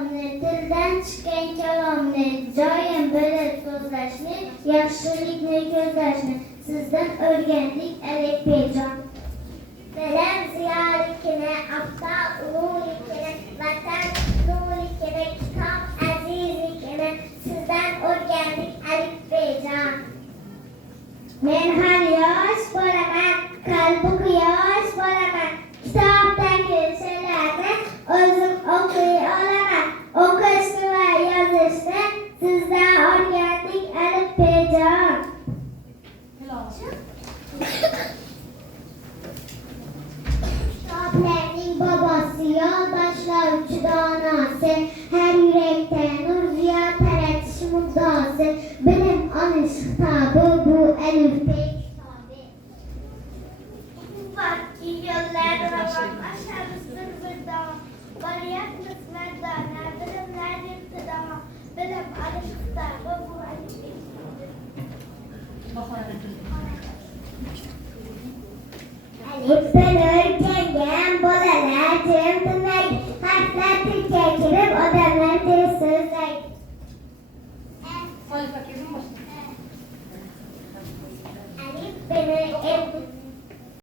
davamını, dildən çıxan kəlamını, cayən bölək sözləşini, yaxşılıqla gözləşini, sizdən öyrəndik əlifbecan. Beləm ziyalikine, aptal ululikine, vatan ululikine, kitap azizlikine, sizden öyrəndik əlifbecan. Men hər yaş bolamam, qalbi quyosh bolamam, kitobdagi she'rlarni o'zim o'qiy olaman, o'qishni va yozishni sizdan o'rgandik alifbejon. Kitoblarning bobosi, yo'ldoshlovchi donosi, har yurakda nur ziyo taratish muddaosi, bilim olish xitobi bu alifbe kitobi. Quvvatli yo'llar ravon, asharimizdir birdavom, boryapmiz mardona, bilimlar ibtido, bilim olish xitobi bu alifbe kitobi. Alif